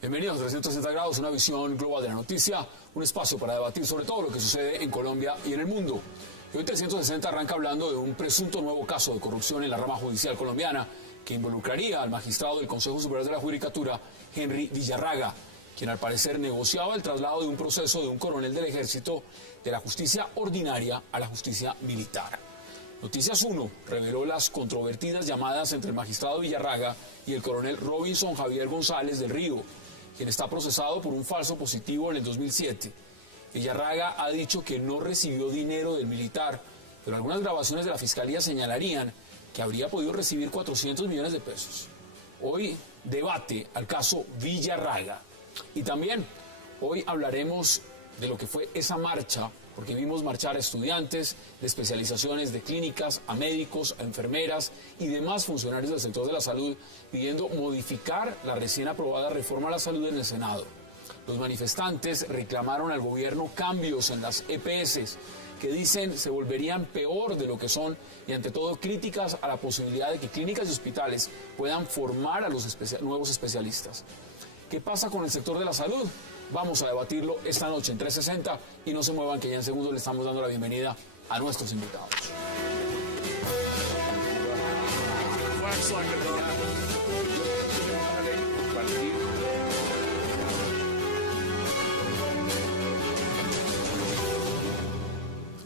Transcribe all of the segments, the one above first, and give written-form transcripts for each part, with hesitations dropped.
Bienvenidos a 360 grados, una visión global de la noticia, un espacio para debatir sobre todo lo que sucede en Colombia y en el mundo. Y hoy 360 arranca hablando de un presunto nuevo caso de corrupción en la rama judicial colombiana que involucraría al magistrado del Consejo Superior de la Judicatura, Henry Villarraga, quien al parecer negociaba el traslado de un proceso de un coronel del ejército de la justicia ordinaria a la justicia militar. Noticias 1 reveló las controvertidas llamadas entre el magistrado Villarraga y el coronel Robinson Javier González del Río, quien está procesado por un falso positivo en el 2007. Villarraga ha dicho que no recibió dinero del militar, pero algunas grabaciones de la Fiscalía señalarían que habría podido recibir 400 millones de pesos. Hoy debate al caso Villarraga. Y también hoy hablaremos de lo que fue esa marcha, porque vimos marchar a estudiantes de especializaciones de clínicas, a médicos, a enfermeras y demás funcionarios del sector de la salud pidiendo modificar la recién aprobada reforma a la salud en el Senado. Los manifestantes reclamaron al gobierno cambios en las EPS que dicen se volverían peor de lo que son y ante todo críticas a la posibilidad de que clínicas y hospitales puedan formar a los nuevos especialistas. ¿Qué pasa con el sector de la salud? Vamos a debatirlo esta noche en 360 y no se muevan que ya en segundos le estamos dando la bienvenida a nuestros invitados.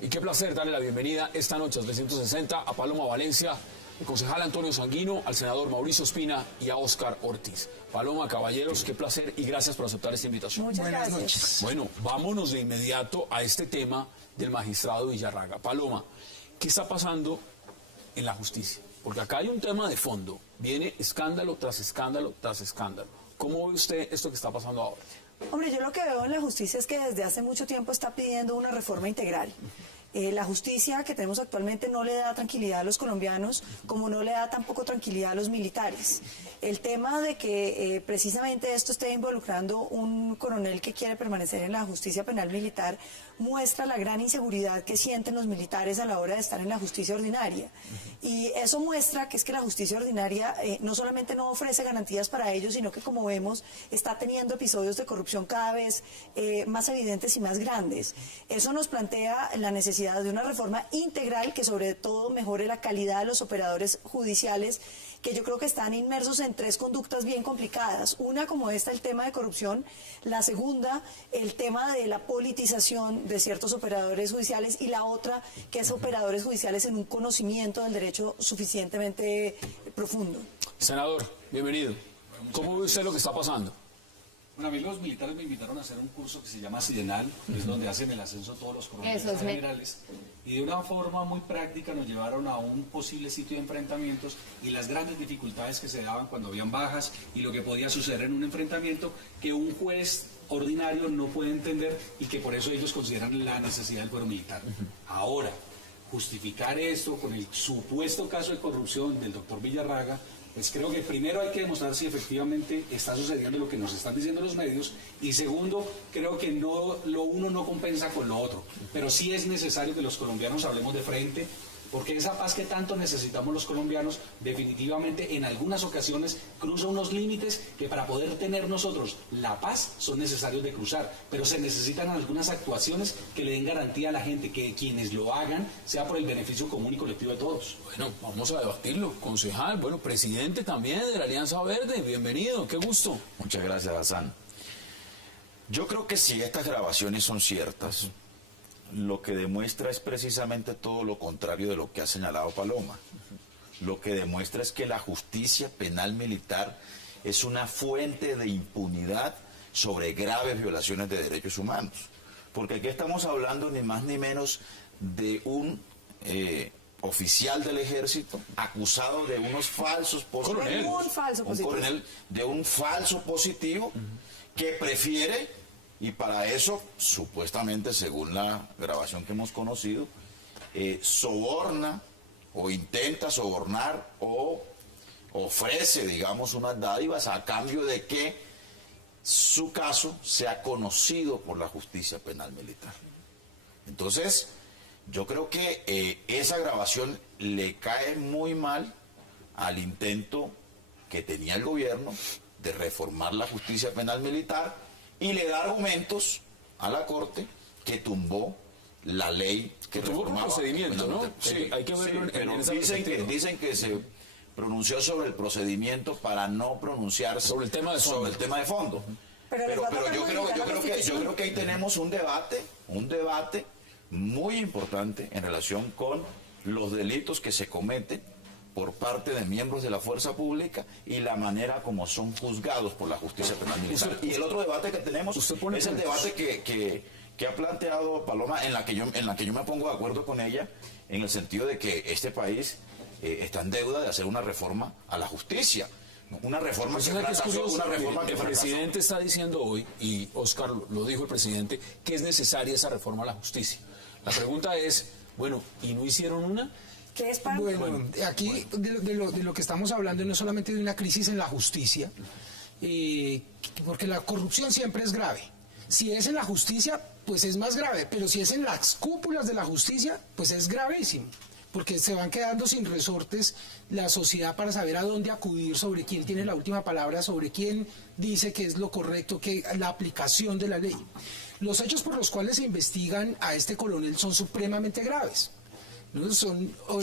Y qué placer darle la bienvenida esta noche a 360 a Paloma Valencia, al concejal Antonio Sanguino, al senador Mauricio Espina y a Óscar Ortiz. Paloma, caballeros, qué placer y gracias por aceptar esta invitación. Muchas gracias. Bueno, vámonos de inmediato a este tema del magistrado Villarraga. Paloma, ¿qué está pasando en la justicia? Porque acá hay un tema de fondo. Viene escándalo tras escándalo tras escándalo. ¿Cómo ve usted esto que está pasando ahora? Hombre, yo lo que veo en la justicia es que desde hace mucho tiempo está pidiendo una reforma integral. La justicia que tenemos actualmente no le da tranquilidad a los colombianos, como no le da tampoco tranquilidad a los militares. El tema de que precisamente esto esté involucrando un coronel que quiere permanecer en la justicia penal militar muestra la gran inseguridad que sienten los militares a la hora de estar en la justicia ordinaria. Y eso muestra que es que la justicia ordinaria no solamente no ofrece garantías para ellos, sino que, como vemos, está teniendo episodios de corrupción cada vez más evidentes y más grandes. Eso nos plantea la necesidad de una reforma integral que sobre todo mejore la calidad de los operadores judiciales, que yo creo que están inmersos en tres conductas bien complicadas. Una, como esta, el tema de corrupción. La segunda, el tema de la politización de ciertos operadores judiciales. Y la otra, que es operadores judiciales en un conocimiento del derecho suficientemente profundo. Senador, bienvenido. ¿Cómo ve usted lo que está pasando? Bueno, a mí los militares me invitaron a hacer un curso que se llama Sidenal, que es donde hacen el ascenso todos los coroneles generales, y de una forma muy práctica nos llevaron a un posible sitio de enfrentamientos y las grandes dificultades que se daban cuando habían bajas y lo que podía suceder en un enfrentamiento que un juez ordinario no puede entender y que por eso ellos consideran la necesidad del fuero militar. Ahora, justificar esto con el supuesto caso de corrupción del doctor Villarraga, pues creo que primero hay que demostrar si efectivamente está sucediendo lo que nos están diciendo los medios y segundo, creo que no, lo uno no compensa con lo otro, pero sí es necesario que los colombianos hablemos de frente, porque esa paz que tanto necesitamos los colombianos definitivamente en algunas ocasiones cruza unos límites que para poder tener nosotros la paz son necesarios de cruzar, pero se necesitan algunas actuaciones que le den garantía a la gente, que quienes lo hagan sea por el beneficio común y colectivo de todos. Bueno, vamos a debatirlo. Concejal, bueno, presidente también de la Alianza Verde, bienvenido, qué gusto. Muchas gracias, Hassan. Yo creo que si estas grabaciones son ciertas, lo que demuestra es precisamente todo lo contrario de lo que ha señalado Paloma. Lo que demuestra es que la justicia penal militar es una fuente de impunidad sobre graves violaciones de derechos humanos. Porque aquí estamos hablando ni más ni menos de un oficial del ejército acusado de unos falsos positivos. Un coronel de un falso positivo que prefiere... Y para eso, supuestamente, según la grabación que hemos conocido, soborna o intenta sobornar o ofrece, digamos, unas dádivas a cambio de que su caso sea conocido por la justicia penal militar. Entonces, yo creo que esa grabación le cae muy mal al intento que tenía el gobierno de reformar la justicia penal militar y le da argumentos a la Corte que tumbó la ley que reformaba el procedimiento, ¿no? Sí, hay que verlo pero en esa dicen que se pronunció sobre el procedimiento para no pronunciarse sobre el tema de fondo. Pero yo creo que ahí tenemos un debate muy importante en relación con los delitos que se cometen por parte de miembros de la fuerza pública y la manera como son juzgados por la justicia penal militar. Y el otro debate que tenemos es el debate que ha planteado Paloma, en la que yo me pongo de acuerdo con ella, en el sentido de que este país está en deuda de hacer una reforma a la justicia. Una reforma que fracasó, el presidente está diciendo hoy, y Oscar lo dijo el presidente, que es necesaria esa reforma a la justicia. La pregunta es, bueno, ¿y no hicieron una? ¿Qué es para? Bueno, aquí de lo que estamos hablando no es solamente de una crisis en la justicia, porque la corrupción siempre es grave. Si es en la justicia, pues es más grave, pero si es en las cúpulas de la justicia, pues es gravísimo, porque se van quedando sin resortes la sociedad para saber a dónde acudir, sobre quién tiene la última palabra, sobre quién dice que es lo correcto, que la aplicación de la ley. Los hechos por los cuales se investigan a este coronel son supremamente graves. ¿No?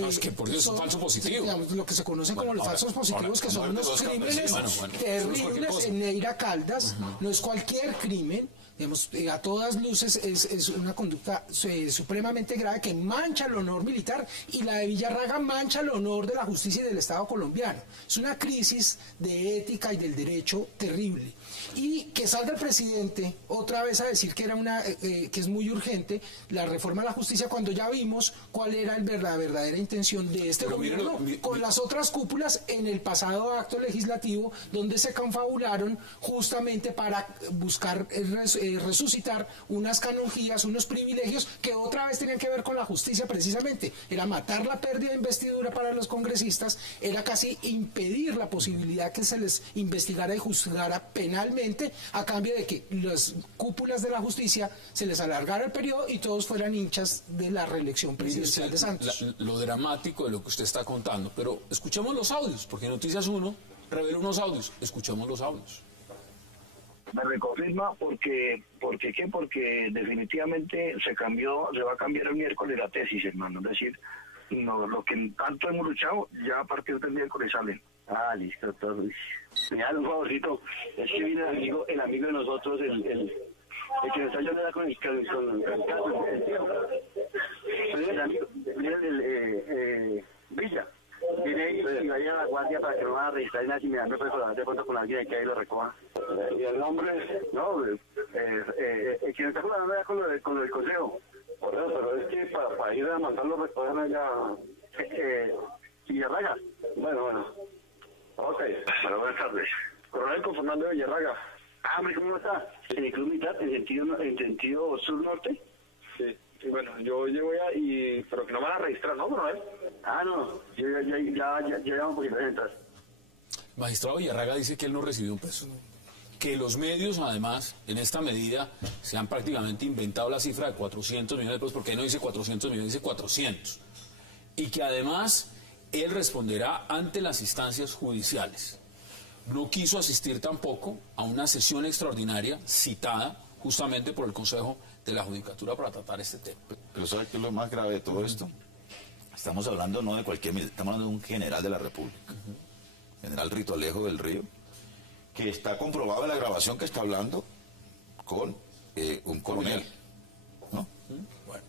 Es que por eso es un falso positivo. Digamos, lo que se conoce como los falsos positivos, que son unos crímenes terribles en Neira Caldas, no es cualquier crimen. Digamos, a todas luces es una conducta supremamente grave que mancha el honor militar, y la de Villarraga mancha el honor de la justicia y del Estado colombiano. Es una crisis de ética y del derecho terrible. Y que salga el presidente otra vez a decir que era que es muy urgente la reforma a la justicia, cuando ya vimos cuál era la verdadera intención de este gobierno con las otras cúpulas en el pasado acto legislativo, donde se confabularon justamente para buscar resucitar unas canonjías, unos privilegios que otra vez tenían que ver con la justicia precisamente. Era matar la pérdida de investidura para los congresistas, era casi impedir la posibilidad que se les investigara y juzgara penalmente, a cambio de que las cúpulas de la justicia se les alargara el periodo y todos fueran hinchas de la reelección presidencial de Santos. Lo dramático de lo que usted está contando, pero escuchemos los audios, porque Noticias 1 revela unos audios, escuchemos los audios. Me reconfirma porque definitivamente se va a cambiar el miércoles la tesis, hermano. Es decir, no, lo que tanto hemos luchado, ya a partir del miércoles salen. Ah, listo, todo. Mira, un favorcito, es que viene el amigo de nosotros, el que nos ayuda con el caso, el Villa. Viene y vaya a la guardia para que no van a registrar nada, si me dan de cuenta con alguien que ahí lo recoja. ¿Y el nombre? No, el que está con lo del consejo. Por eso, pero es que para ir a mandarlo a recoger allá, Villarraga. Bueno. Ok, bueno, buenas tardes. Coronel con Fernando de Villarraga. Ah, hombre, ¿cómo está? ¿En el club militar, en sentido sur-norte? Sí. Bueno, yo llevo ya, pero que no van a registrar, ¿no, coronel? Ah, no, ya vamos a entrar. Magistrado Villarraga dice que él no recibió un peso. Que los medios, además, en esta medida, se han prácticamente inventado la cifra de 400 millones de pesos, porque él no dice 400 millones, dice 400. Y que además él responderá ante las instancias judiciales. No quiso asistir tampoco a una sesión extraordinaria citada justamente por el Consejo de la Judicatura para tratar este tema. Pero ¿sabe qué es lo más grave de todo esto? Estamos hablando no de cualquier militar, estamos hablando de un general de la República, general Rito Alejo del Río, que está comprobado en la grabación que está hablando con un coronel, ¿no? Bueno.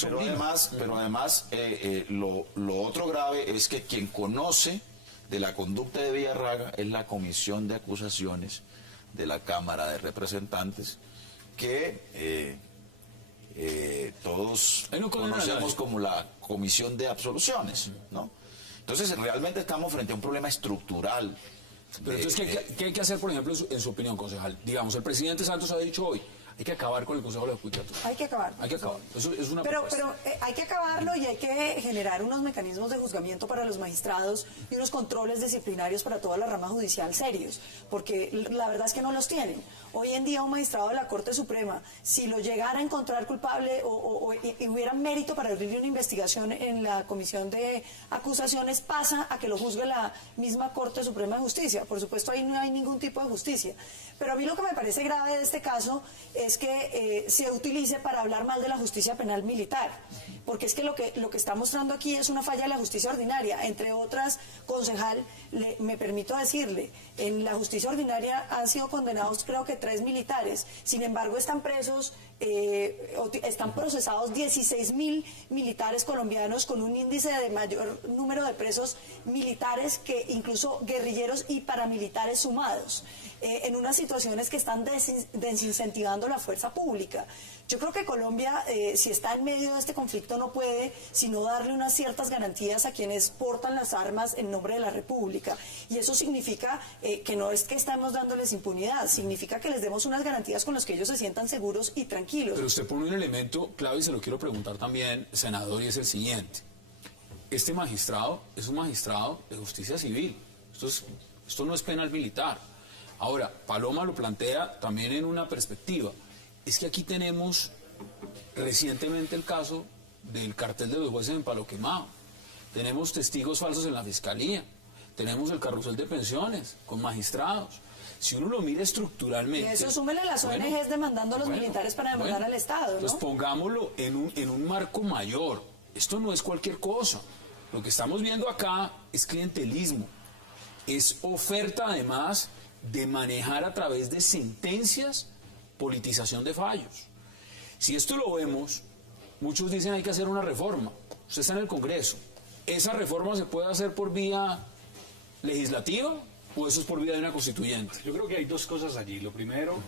Pero además lo otro grave es que quien conoce de la conducta de Villarraga es la Comisión de Acusaciones de la Cámara de Representantes, que todos conocemos como la Comisión de Absoluciones, ¿no? Entonces realmente estamos frente a un problema estructural. Pero entonces, ¿qué hay que hacer, por ejemplo, en su opinión, concejal? Digamos, el presidente Santos ha dicho hoy, hay que acabar con el Consejo de la Judicatura. Hay que acabar. Hay que acabar. Eso es una pero hay que acabarlo, y hay que generar unos mecanismos de juzgamiento para los magistrados y unos controles disciplinarios para toda la rama judicial serios, porque la verdad es que no los tienen. Hoy en día un magistrado de la Corte Suprema, si lo llegara a encontrar culpable y hubiera mérito para abrirle una investigación en la Comisión de Acusaciones, pasa a que lo juzgue la misma Corte Suprema de Justicia. Por supuesto, ahí no hay ningún tipo de justicia. Pero a mí lo que me parece grave de este caso es que se utilice para hablar mal de la justicia penal militar. Porque es que lo que está mostrando aquí es una falla de la justicia ordinaria. Entre otras, concejal, me permito decirle, en la justicia ordinaria han sido condenados creo que 3 militares. Sin embargo, están presos, están procesados 16.000 militares colombianos, con un índice de mayor número de presos militares que incluso guerrilleros y paramilitares sumados, en unas situaciones que están desincentivando la fuerza pública. Yo creo que Colombia, si está en medio de este conflicto, no puede sino darle unas ciertas garantías a quienes portan las armas en nombre de la República. Y eso significa que no es que estamos dándoles impunidad, significa que les demos unas garantías con las que ellos se sientan seguros y tranquilos. Pero usted pone un elemento clave y se lo quiero preguntar también, senador, y es el siguiente. Este magistrado es un magistrado de justicia civil. Esto no es penal militar. Ahora, Paloma lo plantea también en una perspectiva. Es que aquí tenemos recientemente el caso del cartel de los jueces en Palo Quemado. Tenemos testigos falsos en la fiscalía. Tenemos el carrusel de pensiones con magistrados. Si uno lo mira estructuralmente... Y eso súmele las ONGs demandando a los militares para demandar al Estado, ¿no? Entonces pongámoslo en un marco mayor. Esto no es cualquier cosa. Lo que estamos viendo acá es clientelismo. Es oferta, además, de manejar a través de sentencias politización de fallos. Si esto lo vemos, muchos dicen hay que hacer una reforma. Usted está en el Congreso. ¿Esa reforma se puede hacer por vía legislativa o eso es por vía de una constituyente? Yo creo que hay dos cosas allí. Lo primero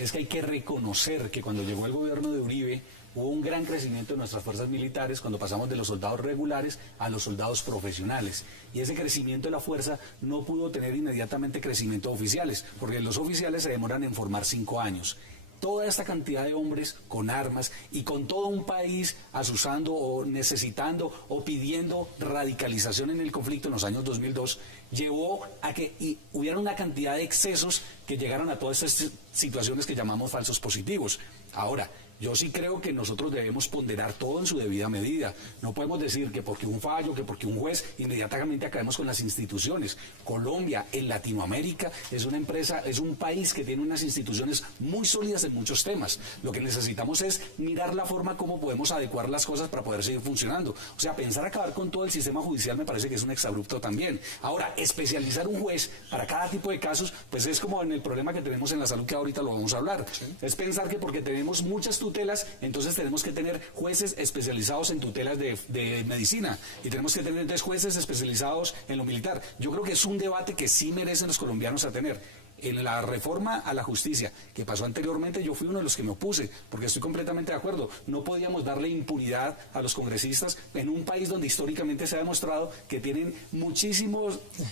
es que hay que reconocer que cuando llegó el gobierno de Uribe hubo un gran crecimiento de nuestras fuerzas militares cuando pasamos de los soldados regulares a los soldados profesionales. Y ese crecimiento de la fuerza no pudo tener inmediatamente crecimiento de oficiales, porque los oficiales se demoran en formar 5 años. Toda esta cantidad de hombres con armas y con todo un país asusando o necesitando o pidiendo radicalización en el conflicto en los años 2002 llevó a que hubiera una cantidad de excesos que llegaron a todas estas situaciones que llamamos falsos positivos. Ahora, yo sí creo que nosotros debemos ponderar todo en su debida medida. No podemos decir que porque un fallo, que porque un juez, inmediatamente acabemos con las instituciones. Colombia, en Latinoamérica, es una empresa, es un país que tiene unas instituciones muy sólidas en muchos temas. Lo que necesitamos es mirar la forma como podemos adecuar las cosas para poder seguir funcionando. O sea, pensar acabar con todo el sistema judicial me parece que es un exabrupto también. Ahora, especializar un juez para cada tipo de casos, pues es como en el problema que tenemos en la salud, que ahorita lo vamos a hablar. Sí. Es pensar que porque tenemos muchas tutelas, entonces tenemos que tener jueces especializados en tutelas de medicina y tenemos que tener entonces jueces especializados en lo militar. Yo creo que es un debate que sí merecen los colombianos a tener. En la reforma a la justicia que pasó anteriormente, yo fui uno de los que me opuse, porque estoy completamente de acuerdo. No podíamos darle impunidad a los congresistas en un país donde históricamente se ha demostrado que tienen muchísimo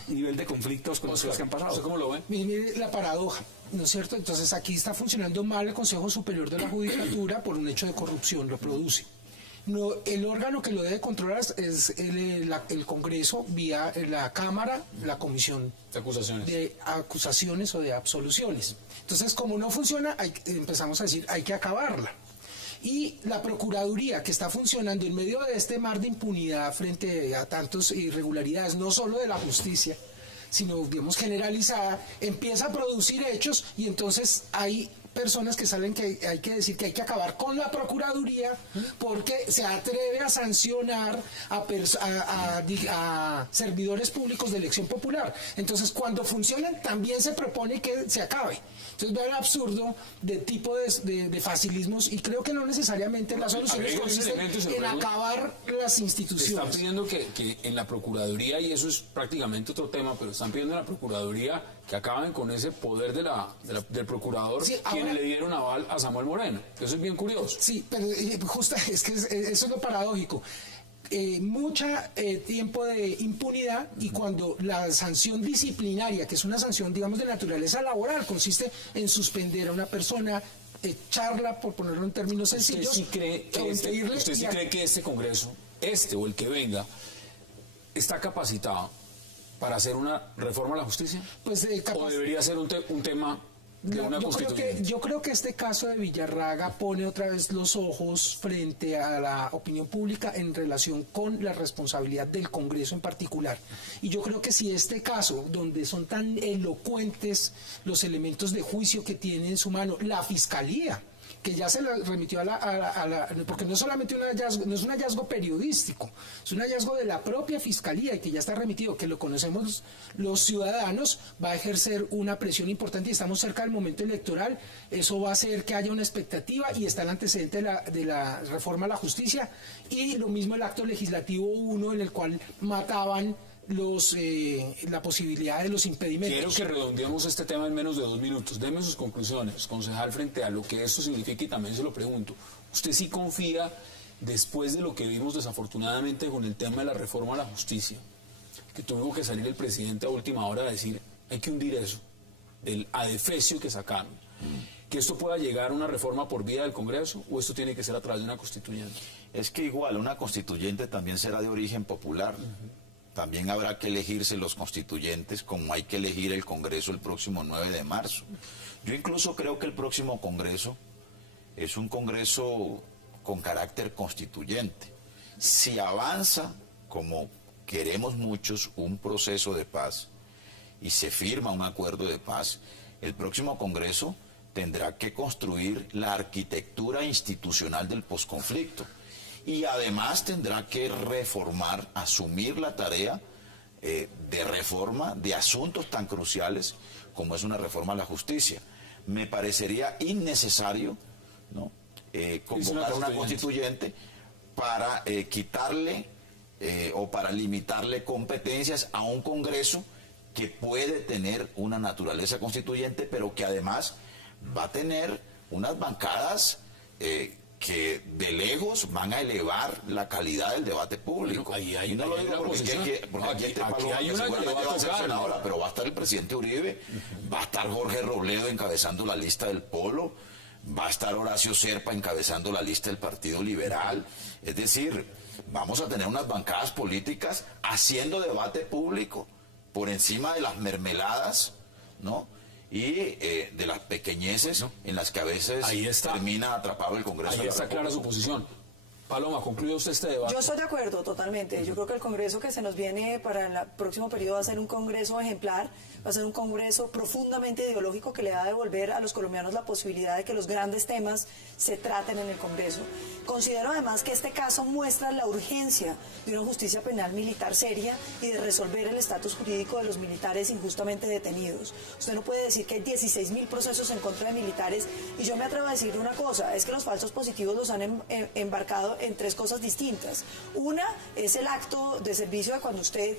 nivel de conflictos con los que han pasado. ¿Cómo lo ven? Mire la paradoja, ¿no es cierto? Entonces aquí está funcionando mal el Consejo Superior de la Judicatura por un hecho de corrupción, lo produce. No, el órgano que lo debe controlar es el Congreso vía la Cámara, la Comisión de Acusaciones o de Absoluciones. Entonces, como no funciona, empezamos a decir, hay que acabarla. Y la Procuraduría, que está funcionando en medio de este mar de impunidad frente a tantas irregularidades, no solo de la justicia, sino, digamos, generalizada, empieza a producir hechos y entonces hay personas que salen que hay que decir que hay que acabar con la Procuraduría porque se atreve a sancionar a servidores públicos de elección popular. Entonces, cuando funcionan, también se propone que se acabe. Entonces, vean el absurdo de tipo de facilismos, y creo que no necesariamente las soluciones consisten en acabar las instituciones. Están pidiendo que en la Procuraduría, y eso es prácticamente otro tema, pero están pidiendo en la Procuraduría que acaben con ese poder del procurador, sí, quien le dieron aval a Samuel Moreno. Eso es bien curioso. Sí, pero justo es que eso es lo paradójico. Mucha tiempo de impunidad, y cuando la sanción disciplinaria, que es una sanción, digamos, de naturaleza laboral, consiste en suspender a una persona, echarla, por ponerlo en términos sencillos. ¿Usted sí cree que este Congreso, o el que venga, está capacitado para hacer una reforma a la justicia? Pues, ¿O debería ser un tema Yo creo que este caso de Villarraga pone otra vez los ojos frente a la opinión pública en relación con la responsabilidad del Congreso en particular. Y yo creo que si este caso, donde son tan elocuentes los elementos de juicio que tiene en su mano la Fiscalía, que ya se le remitió porque no es solamente un hallazgo, no es un hallazgo periodístico, es un hallazgo de la propia Fiscalía y que ya está remitido, que lo conocemos los ciudadanos, va a ejercer una presión importante y estamos cerca del momento electoral. Eso va a hacer que haya una expectativa y está el antecedente de la reforma a la justicia y lo mismo el acto legislativo 1 en el cual mataban la posibilidad de los impedimentos. Quiero que redondeemos este tema en menos de 2 minutos. Deme sus conclusiones, concejal, frente a lo que esto significa, y también se lo pregunto. ¿Usted sí confía, después de lo que vimos desafortunadamente con el tema de la reforma a la justicia, que tuvo que salir el presidente a última hora a decir hay que hundir eso, del adefesio que sacaron, que esto pueda llegar a una reforma por vía del Congreso, o esto tiene que ser a través de una constituyente? Es que igual una constituyente también será de origen popular. También habrá que elegirse los constituyentes, como hay que elegir el Congreso el próximo 9 de marzo. Yo incluso creo que el próximo Congreso es un Congreso con carácter constituyente. Si avanza, como queremos muchos, un proceso de paz y se firma un acuerdo de paz, el próximo Congreso tendrá que construir la arquitectura institucional del posconflicto. Y además tendrá que reformar, asumir la tarea de reforma de asuntos tan cruciales como es una reforma a la justicia. Me parecería innecesario, ¿no?, convocar una constituyente para quitarle o para limitarle competencias a un Congreso que puede tener una naturaleza constituyente, pero que además va a tener unas bancadas que de lejos van a elevar la calidad del debate público. Bueno, ahí y no lo digo porque aquí hay una que va a ser senadora, pero va a estar el presidente Uribe, va a estar Jorge Robledo encabezando la lista del Polo, va a estar Horacio Serpa encabezando la lista del Partido Liberal. Es decir, vamos a tener unas bancadas políticas haciendo debate público por encima de las mermeladas, ¿no?, y de las pequeñeces en las que a veces termina atrapado el Congreso. Ahí está clara su posición. Paloma, ¿concluye usted este debate? Yo estoy de acuerdo totalmente. Yo creo que el Congreso que se nos viene para el próximo periodo va a ser un Congreso ejemplar, va a ser un Congreso profundamente ideológico que le va a devolver a los colombianos la posibilidad de que los grandes temas se traten en el Congreso. Considero además que este caso muestra la urgencia de una justicia penal militar seria y de resolver el estatus jurídico de los militares injustamente detenidos. Usted no puede decir que hay 16.000 procesos en contra de militares, y yo me atrevo a decir una cosa, es que los falsos positivos los han embarcado en 3 cosas distintas. Una es el acto de servicio de cuando usted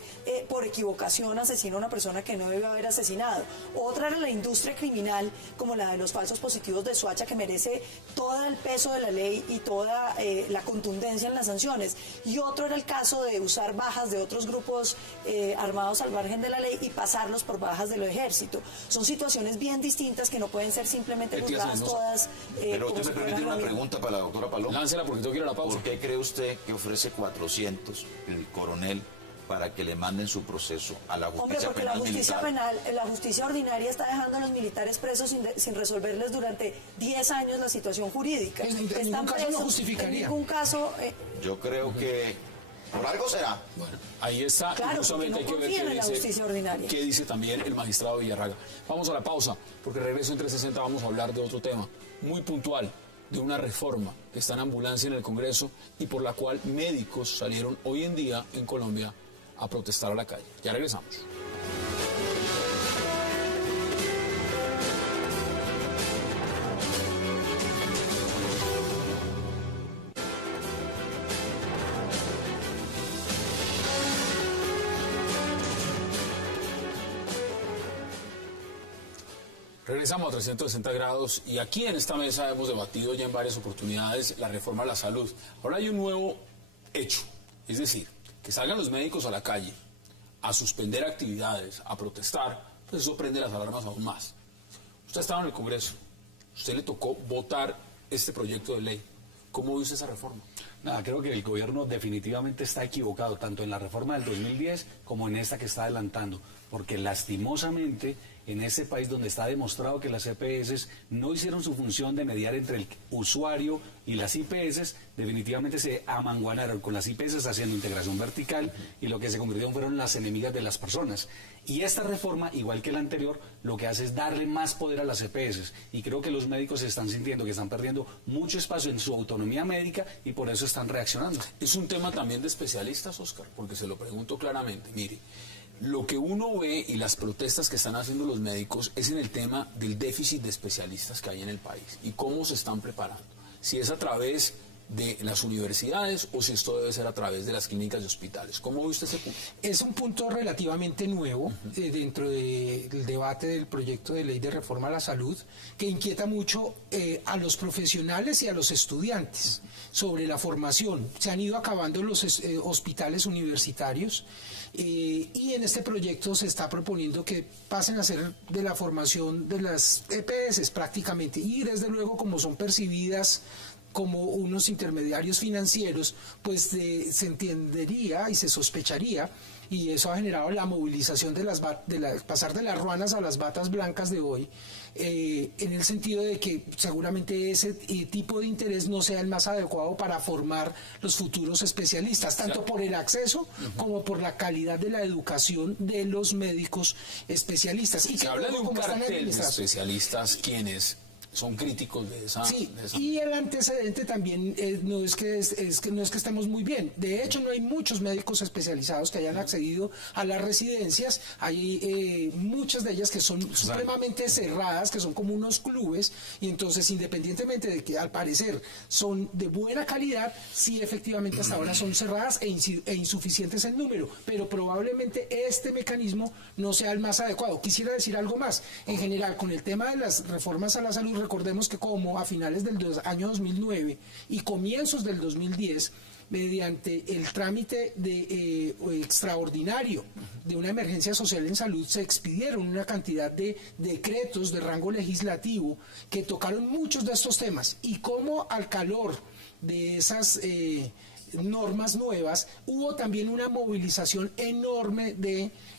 por equivocación asesina a una persona que no debe haber asesinado. Otra era la industria criminal, como la de los falsos positivos de Soacha, que merece todo el peso de la ley y toda la contundencia en las sanciones. Y otro era el caso de usar bajas de otros grupos armados al margen de la ley y pasarlos por bajas del ejército. Son situaciones bien distintas que no pueden ser simplemente juzgadas todas. Pero usted me permite una pregunta para la doctora Paloma. Láncela porque tengo que ir a la pausa. ¿Por qué cree usted que ofrece 400 el coronel para que le manden su proceso a la justicia porque penal la justicia militar? penal, la justicia ordinaria está dejando a los militares presos sin resolverles durante 10 años la situación jurídica. En ningún caso lo justificaría. En ningún caso... Yo creo que por algo será. Bueno, ahí está. Claro, justamente hay que ver qué dice también el magistrado Villarraga. Vamos a la pausa, porque regreso en 360 vamos a hablar de otro tema muy puntual, de una reforma que está en ambulancia en el Congreso y por la cual médicos salieron hoy en día en Colombia a protestar a la calle. Ya regresamos. Regresamos a 360 grados y aquí en esta mesa hemos debatido ya en varias oportunidades la reforma a la salud. Ahora hay un nuevo hecho, es decir, que salgan los médicos a la calle a suspender actividades, a protestar, pues eso prende las alarmas aún más. Usted estaba en el Congreso, usted le tocó votar este proyecto de ley. ¿Cómo ve usted esa reforma? Nada, creo que el gobierno definitivamente está equivocado, tanto en la reforma del 2010 como en esta que está adelantando, porque lastimosamente en este país donde está demostrado que las EPS no hicieron su función de mediar entre el usuario y las IPS, definitivamente se amanguanaron con las IPS haciendo integración vertical y lo que se convirtieron fueron las enemigas de las personas. Y esta reforma, igual que la anterior, lo que hace es darle más poder a las EPS. Y creo que los médicos se están sintiendo que están perdiendo mucho espacio en su autonomía médica y por eso están reaccionando. Es un tema también de especialistas, Oscar, porque se lo pregunto claramente. Mire, lo que uno ve y las protestas que están haciendo los médicos es en el tema del déficit de especialistas que hay en el país y cómo se están preparando. Si es a través de las universidades o si esto debe ser a través de las clínicas y hospitales. ¿Cómo ve usted ese punto? Es un punto relativamente nuevo dentro del debate del proyecto de ley de reforma a la salud que inquieta mucho a los profesionales y a los estudiantes sobre la formación. Se han ido acabando los hospitales universitarios y en este proyecto se está proponiendo que pasen a ser de la formación de las EPS prácticamente y desde luego como son percibidas como unos intermediarios financieros, pues se entendería y se sospecharía, y eso ha generado la movilización de pasar de las ruanas a las batas blancas de hoy, en el sentido de que seguramente ese tipo de interés no sea el más adecuado para formar los futuros especialistas, tanto por el acceso como por la calidad de la educación de los médicos especialistas. Y se habla de un cartel de especialistas quienes son críticos de esa... Sí, de esa... y el antecedente también no es que estemos muy bien. De hecho, no hay muchos médicos especializados que hayan accedido a las residencias. Hay muchas de ellas que son supremamente cerradas, que son como unos clubes, y entonces, independientemente de que al parecer son de buena calidad, sí efectivamente hasta ahora son cerradas e insuficientes en número, pero probablemente este mecanismo no sea el más adecuado. Quisiera decir algo más. En general, con el tema de las reformas a la salud, recordemos que como a finales del año 2009 y comienzos del 2010, mediante el trámite extraordinario de una emergencia social en salud, se expidieron una cantidad de decretos de rango legislativo que tocaron muchos de estos temas, y como al calor de esas normas nuevas hubo también una movilización enorme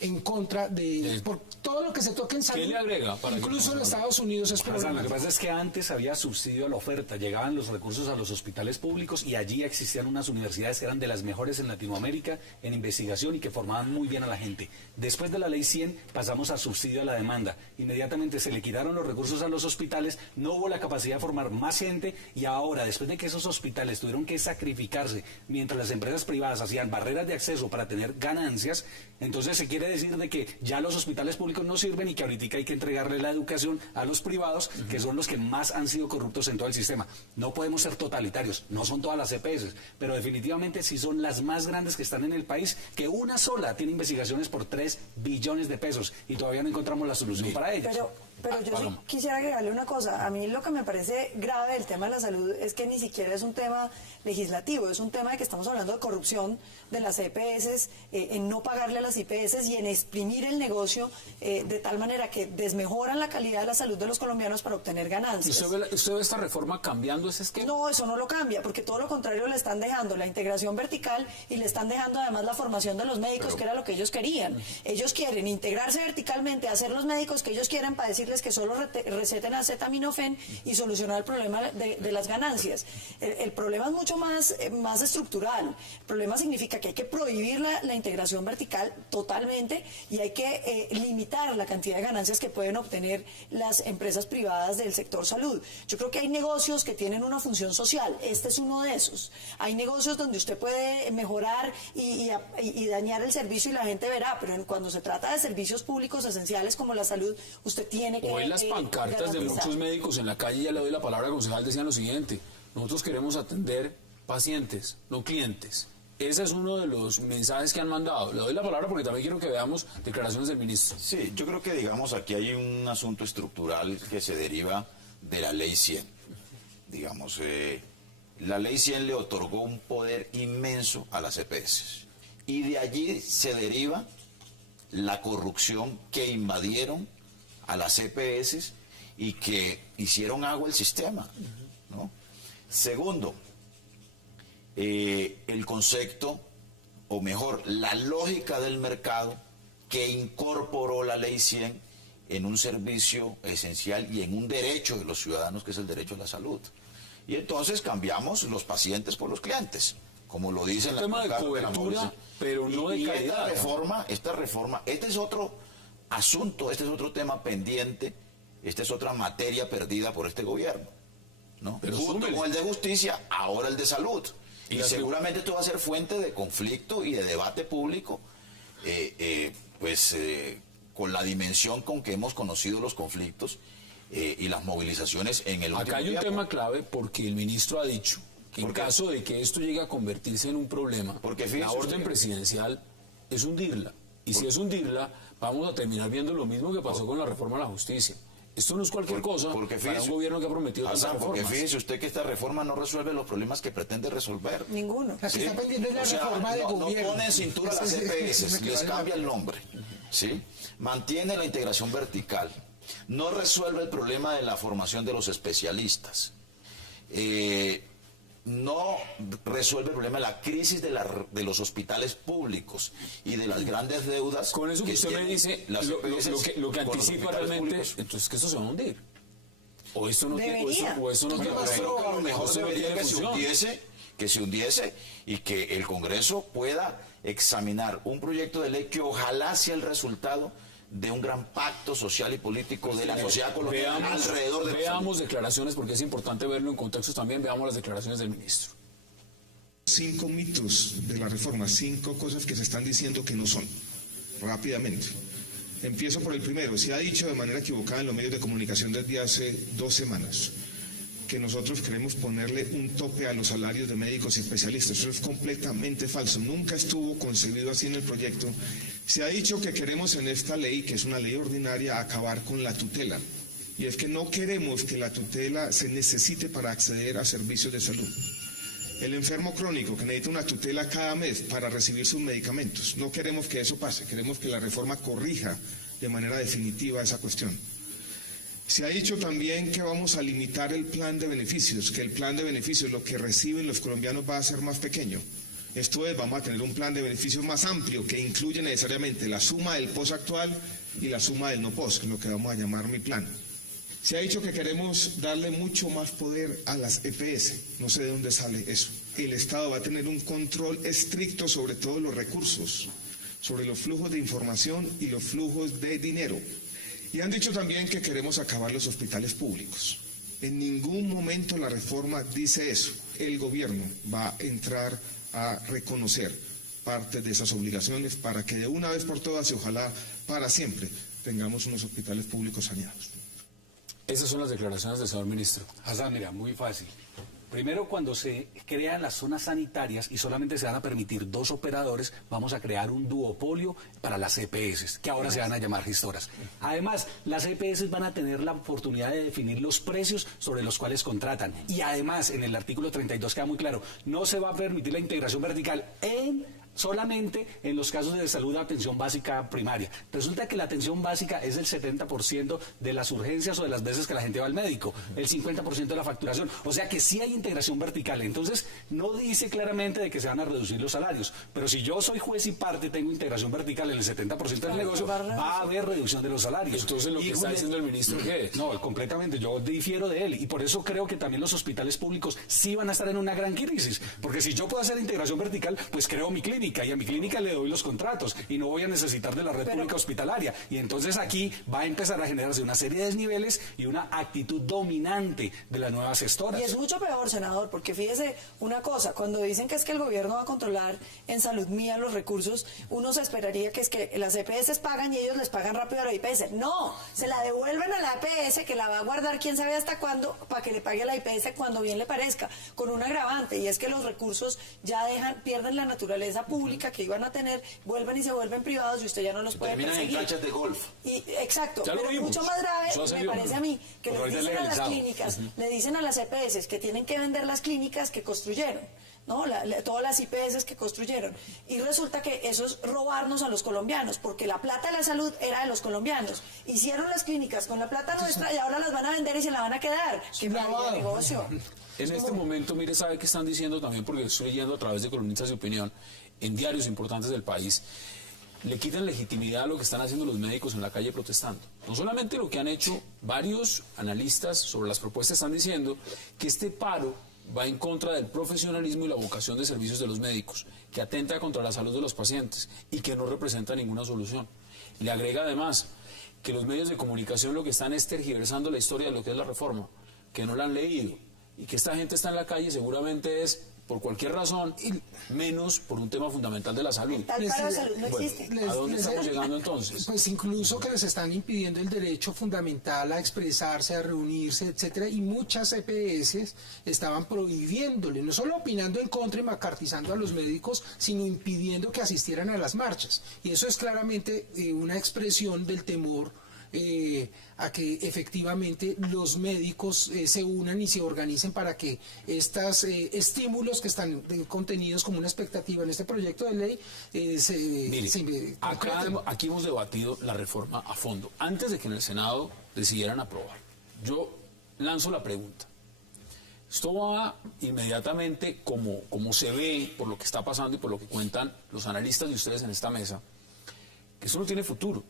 en contra de por todo lo que se toque en salud. ¿Qué le agrega? Incluso en Estados Unidos es problemático. Lo que pasa es que antes había subsidio a la oferta, llegaban los recursos a los hospitales públicos y allí existían unas universidades que eran de las mejores en Latinoamérica en investigación y que formaban muy bien a la gente. Después de la ley 100 pasamos a subsidio a la demanda. Inmediatamente se le quitaron los recursos a los hospitales, no hubo la capacidad de formar más gente, y ahora, después de que esos hospitales tuvieron que sacrificarse mientras las empresas privadas hacían barreras de acceso para tener ganancias, entonces se quiere decir de que ya los hospitales públicos no sirven y que ahorita hay que entregarle la educación a los privados, que son los que más han sido corruptos en todo el sistema. No podemos ser totalitarios, no son todas las EPS, pero definitivamente sí son las más grandes que están en el país, que una sola tiene investigaciones por 3 billones de pesos y todavía no encontramos la solución para ellos. Pero yo sí quisiera agregarle una cosa. A mí lo que me parece grave del tema de la salud es que ni siquiera es un tema legislativo, es un tema de que estamos hablando de corrupción de las EPS, en no pagarle a las IPS y en exprimir el negocio de tal manera que desmejoran la calidad de la salud de los colombianos para obtener ganancias. ¿Usted ve esta reforma cambiando ese esquema? No, eso no lo cambia, porque todo lo contrario le están dejando la integración vertical y le están dejando además la formación de los médicos, que era lo que ellos querían. Ellos quieren integrarse verticalmente, hacer los médicos que ellos quieren para decirles que solo receten acetaminofén y solucionar el problema de las ganancias. El problema es mucho más estructural. El problema significa que hay que prohibir la integración vertical totalmente y hay que limitar la cantidad de ganancias que pueden obtener las empresas privadas del sector salud. Yo creo que hay negocios que tienen una función social. Este es uno de esos. Hay negocios donde usted puede mejorar y dañar el servicio y la gente verá, pero cuando se trata de servicios públicos esenciales como la salud, usted tiene que... Hoy las pancartas de muchos médicos en la calle, ya le doy la palabra al concejal, decían lo siguiente: nosotros queremos atender pacientes, no clientes. Ese es uno de los mensajes que han mandado. Le doy la palabra porque también quiero que veamos declaraciones del ministro. Sí, yo creo que, digamos, aquí hay un asunto estructural que se deriva de la Ley 100. Digamos, la Ley 100 le otorgó un poder inmenso a las EPS. Y de allí se deriva la corrupción que invadieron a las EPS y que hicieron agua el sistema, ¿no? Segundo, el concepto, o mejor, la lógica del mercado que incorporó la Ley 100 en un servicio esencial y en un derecho de los ciudadanos, que es el derecho a la salud. Y entonces cambiamos los pacientes por los clientes, como lo dice en la tema de cobertura, pero no de calidad. Esta reforma, este es otro asunto, este es otro tema pendiente, esta es otra materia perdida por este gobierno, ¿no? Pero junto con el de justicia, ahora el de salud. Y seguramente esto va a ser fuente de conflicto y de debate público, con la dimensión con que hemos conocido los conflictos y las movilizaciones en el último Acá hay un tema clave, porque el ministro ha dicho que en caso de que esto llegue a convertirse en un problema, la orden presidencial es hundirla. Y si es hundirla, vamos a terminar viendo lo mismo que pasó con la reforma a la justicia. Esto no es cualquier cosa para un gobierno que ha prometido tantas reformas. Porque fíjese usted que esta reforma no resuelve los problemas que pretende resolver. Ninguno. La que está pendiente es la reforma de gobierno. No pone en cintura las EPS, les cambia el nombre, ¿sí? Mantiene la integración vertical. No resuelve el problema de la formación de los especialistas. No resuelve el problema de la crisis de los hospitales públicos y de las grandes deudas. Con eso que usted me dice, lo que anticipa realmente, entonces que esto se va a hundir. O esto no tiene, o eso no tiene. A lo mejor debería que se hundiese y que el Congreso pueda examinar un proyecto de ley que ojalá sea el resultado de un gran pacto social y político de la sociedad colombiana alrededor de... Veamos declaraciones, porque es importante verlo en contextos también. Veamos las declaraciones del ministro. 5 mitos de la reforma, 5 cosas que se están diciendo que no son. Rápidamente. Empiezo por el primero. Se ha dicho de manera equivocada en los medios de comunicación desde hace 2 semanas que nosotros queremos ponerle un tope a los salarios de médicos y especialistas. Eso es completamente falso. Nunca estuvo concebido así en el proyecto. Se ha dicho que queremos en esta ley, que es una ley ordinaria, acabar con la tutela. Y es que no queremos que la tutela se necesite para acceder a servicios de salud. El enfermo crónico que necesita una tutela cada mes para recibir sus medicamentos, no queremos que eso pase. Queremos que la reforma corrija de manera definitiva esa cuestión. Se ha dicho también que vamos a limitar el plan de beneficios, que el plan de beneficios, lo que reciben los colombianos, va a ser más pequeño. Esto es, vamos a tener un plan de beneficios más amplio que incluye necesariamente la suma del POS actual y la suma del no POS, que es lo que vamos a llamar mi plan. Se ha dicho que queremos darle mucho más poder a las EPS, no sé de dónde sale eso. El Estado va a tener un control estricto sobre todos los recursos, sobre los flujos de información y los flujos de dinero. Y han dicho también que queremos acabar los hospitales públicos. En ningún momento la reforma dice eso. El gobierno va a entrar a reconocer parte de esas obligaciones para que de una vez por todas y ojalá para siempre tengamos unos hospitales públicos saneados. Esas son las declaraciones del señor ministro. Hassan, mira, muy fácil. Primero, cuando se crean las zonas sanitarias y solamente se van a permitir 2 operadores, vamos a crear un duopolio para las EPS, que ahora se van a llamar gestoras. Además, las EPS van a tener la oportunidad de definir los precios sobre los cuales contratan. Y además, en el artículo 32 queda muy claro, no se va a permitir la integración vertical solamente en los casos de salud de atención básica primaria. Resulta que la atención básica es el 70% de las urgencias o de las veces que la gente va al médico, el 50% de la facturación. O sea que sí hay integración vertical. Entonces, no dice claramente de que se van a reducir los salarios. Pero si yo soy juez y parte, tengo integración vertical en el 70% del negocio, va a haber reducción de los salarios. Entonces, lo que está diciendo el ministro, ¿qué es? No, completamente. Yo difiero de él. Y por eso creo que también los hospitales públicos sí van a estar en una gran crisis. Porque si yo puedo hacer integración vertical, pues creo mi clínica. Y a mi clínica le doy los contratos y no voy a necesitar de la red pública hospitalaria. Y entonces aquí va a empezar a generarse una serie de desniveles y una actitud dominante de las nuevas gestoras. Y es mucho peor, senador, porque fíjese una cosa, cuando dicen que es que el gobierno va a controlar en salud mía los recursos, uno se esperaría que es que las EPS pagan y ellos les pagan rápido a la IPS. No, se la devuelven a la EPS, que la va a guardar quién sabe hasta cuándo, para que le pague a la IPS cuando bien le parezca, con un agravante, y es que los recursos ya pierden la naturaleza pública que iban a tener, vuelven y se vuelven privados y usted ya no los puede terminan perseguir. En canchas de golf. Exacto, pero mucho más grave me parece a mí que les dicen a las clínicas, le dicen a las EPS que tienen que vender las clínicas que construyeron, ¿no? Todas las IPS que construyeron. Y resulta que eso es robarnos a los colombianos, porque la plata de la salud era de los colombianos. Hicieron las clínicas con la plata nuestra y ahora las van a vender y se la van a quedar. ¡Qué maravilla de negocio! En este momento, mire, ¿sabe qué están diciendo también? Porque estoy leyendo a través de columnistas de opinión en diarios importantes del país. le quitan legitimidad a lo que están haciendo los médicos en la calle protestando. No solamente lo que han hecho varios analistas sobre las propuestas están diciendo que este paro va en contra del profesionalismo y la vocación de servicios de los médicos, que atenta contra la salud de los pacientes y que no representa ninguna solución. Le agrega además que los medios de comunicación lo que están es tergiversando la historia de lo que es la reforma, que no la han leído y que esta gente está en la calle seguramente es por cualquier razón, menos por un tema fundamental de la salud. Tal para la salud no existe. ¿A dónde estamos llegando entonces? Pues incluso que les están impidiendo el derecho fundamental a expresarse, a reunirse, etcétera, y muchas EPS estaban prohibiéndole, no solo opinando en contra y macartizando a los médicos, sino impidiendo que asistieran a las marchas. Y eso es claramente una expresión del temor a que efectivamente los médicos se unan y se organicen para que estos estímulos que están contenidos como una expectativa en este proyecto de ley aquí hemos debatido la reforma a fondo, antes de que en el Senado decidieran aprobar. Yo lanzo la pregunta. Esto va inmediatamente, como se ve por lo que está pasando y por lo que cuentan los analistas de ustedes en esta mesa, que eso no tiene futuro.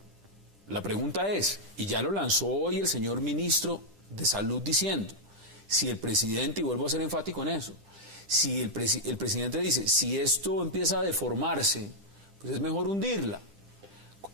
La pregunta es, y ya lo lanzó hoy el señor ministro de Salud diciendo, si el presidente, y vuelvo a ser enfático en eso, si el presidente dice, si esto empieza a deformarse, pues es mejor hundirla.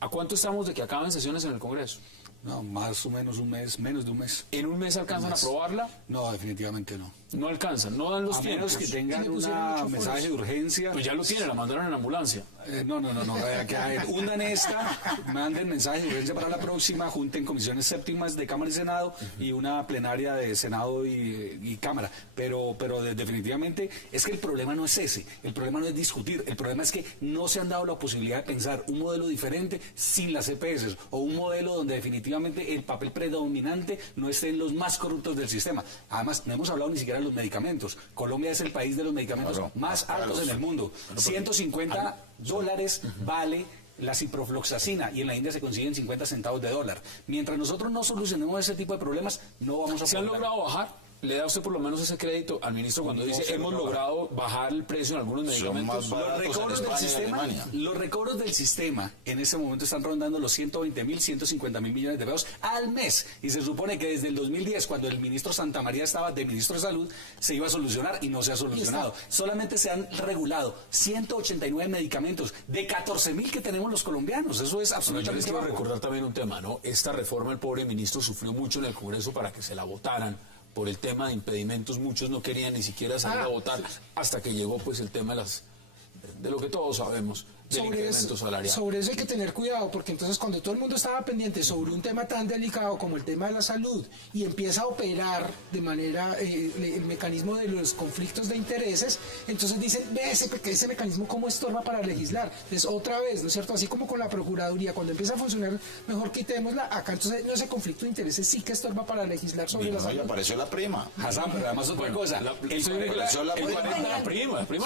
¿A cuánto estamos de que acaben sesiones en el Congreso? No, más o menos un mes, menos de un mes. ¿En un mes alcanzan a aprobarla? No, definitivamente no. No alcanzan, no dan los tiempos. A menos que tengan un mensaje de urgencia. Pues ya lo tienen, la mandaron en ambulancia. No. Que hundan esta, manden mensaje de urgencia para la próxima, junten comisiones séptimas de Cámara y Senado y una plenaria de Senado y Cámara. Pero definitivamente es que el problema no es ese, el problema no es discutir, el problema es que no se han dado la posibilidad de pensar un modelo diferente sin las EPS o un modelo donde definitivamente el papel predominante no esté en los más corruptos del sistema. Además, no hemos hablado ni siquiera de los medicamentos. Colombia es el país de los medicamentos más altos en el mundo. $150 vale la ciprofloxacina y en la India se consiguen 50 centavos de dólar. Mientras nosotros no solucionemos ese tipo de problemas, no vamos a ¿Se han logrado bajar? ¿Le da usted por lo menos ese crédito al ministro cuando dice hemos logrado bajar el precio en algunos medicamentos? Los recobros del sistema en ese momento están rondando los 120.000, 150.000 millones de pesos al mes. Y se supone que desde el 2010, cuando el ministro Santamaría estaba de ministro de Salud, se iba a solucionar y no se ha solucionado. Solamente se han regulado 189 medicamentos de 14.000 que tenemos los colombianos. Eso es absolutamente yo les quiero recordar también un tema, ¿no? Esta reforma el pobre ministro sufrió mucho en el Congreso para que se la votaran. Por el tema de impedimentos, muchos no querían ni siquiera salir a votar hasta que llegó pues el tema de lo que todos sabemos, del incremento salarial. Sobre eso hay que tener cuidado, porque entonces cuando todo el mundo estaba pendiente sobre un tema tan delicado como el tema de la salud y empieza a operar de manera el mecanismo de los conflictos de intereses, entonces dicen, ve ese mecanismo cómo estorba para legislar. Entonces otra vez, ¿no es cierto? Así como con la Procuraduría, cuando empieza a funcionar, mejor quitémosla. Acá entonces ese conflicto de intereses sí que estorba para legislar sobre la salud. Y apareció la prima. Hassan, pero además otra cosa. La prima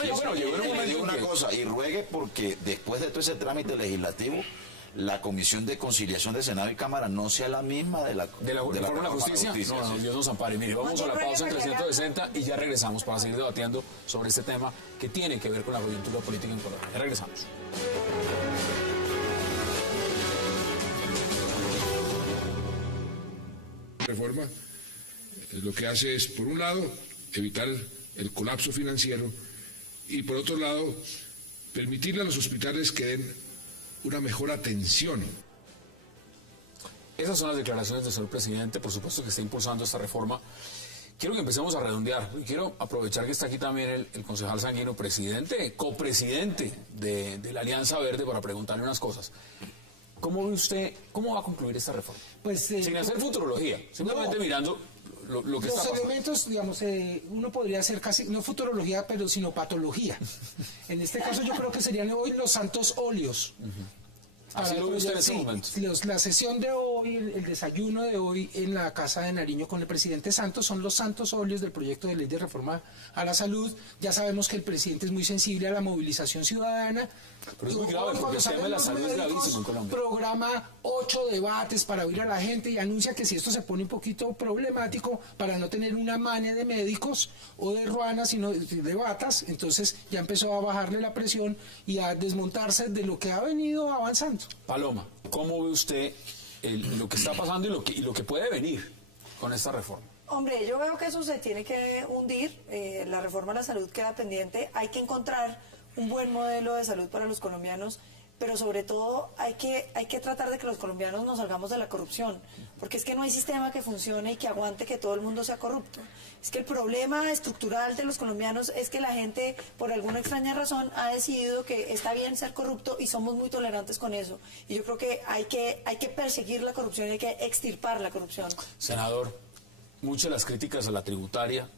llegó en un momento una cosa, y ruegue porque después de todo ese trámite legislativo, la Comisión de Conciliación de Senado y Cámara no sea la misma de la reforma de la justicia. No, Dios nos ampare. Mire, vamos a la pausa en 360 y ya regresamos para seguir debatiendo sobre este tema que tiene que ver con la coyuntura política en Colombia. Ya regresamos. Reforma lo que hace es, por un lado, evitar el colapso financiero y, por otro lado, permitirle a los hospitales que den una mejor atención. Esas son las declaraciones del señor presidente, por supuesto que está impulsando esta reforma. Quiero que empecemos a redondear. Quiero aprovechar que está aquí también el concejal Sanguino, presidente, copresidente de la Alianza Verde, para preguntarle unas cosas. ¿Cómo ve usted, cómo va a concluir esta reforma? Pues, sin hacer futurología, simplemente mirando lo que está pasando. Los elementos, digamos, uno podría hacer casi, no futurología, pero sino patología. En este caso yo creo que serían hoy los santos óleos. Así lo ve usted en ese momento. La sesión de hoy, el desayuno de hoy en la Casa de Nariño con el presidente Santos son los santos óleos del proyecto de ley de reforma a la salud. Ya sabemos que el presidente es muy sensible a la movilización ciudadana. Pero es muy grave porque el tema de la salud es gravísimo en Colombia. Programa 8 debates para oír a la gente y anuncia que si esto se pone un poquito problemático, para no tener una mania de médicos o de ruanas, sino de batas, entonces ya empezó a bajarle la presión y a desmontarse de lo que ha venido avanzando. Paloma, ¿cómo ve usted lo que está pasando y lo que puede venir con esta reforma? Hombre, yo veo que eso se tiene que hundir. La reforma a la salud queda pendiente. Hay que encontrar un buen modelo de salud para los colombianos, pero sobre todo hay que tratar de que los colombianos nos salgamos de la corrupción, porque es que no hay sistema que funcione y que aguante que todo el mundo sea corrupto. Es que el problema estructural de los colombianos es que la gente, por alguna extraña razón, ha decidido que está bien ser corrupto y somos muy tolerantes con eso. Y yo creo que hay que perseguir la corrupción y hay que extirpar la corrupción. Senador, muchas de las críticas a la tributaria,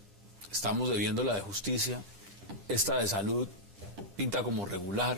estamos debiendo la de justicia, esta de salud pinta como regular.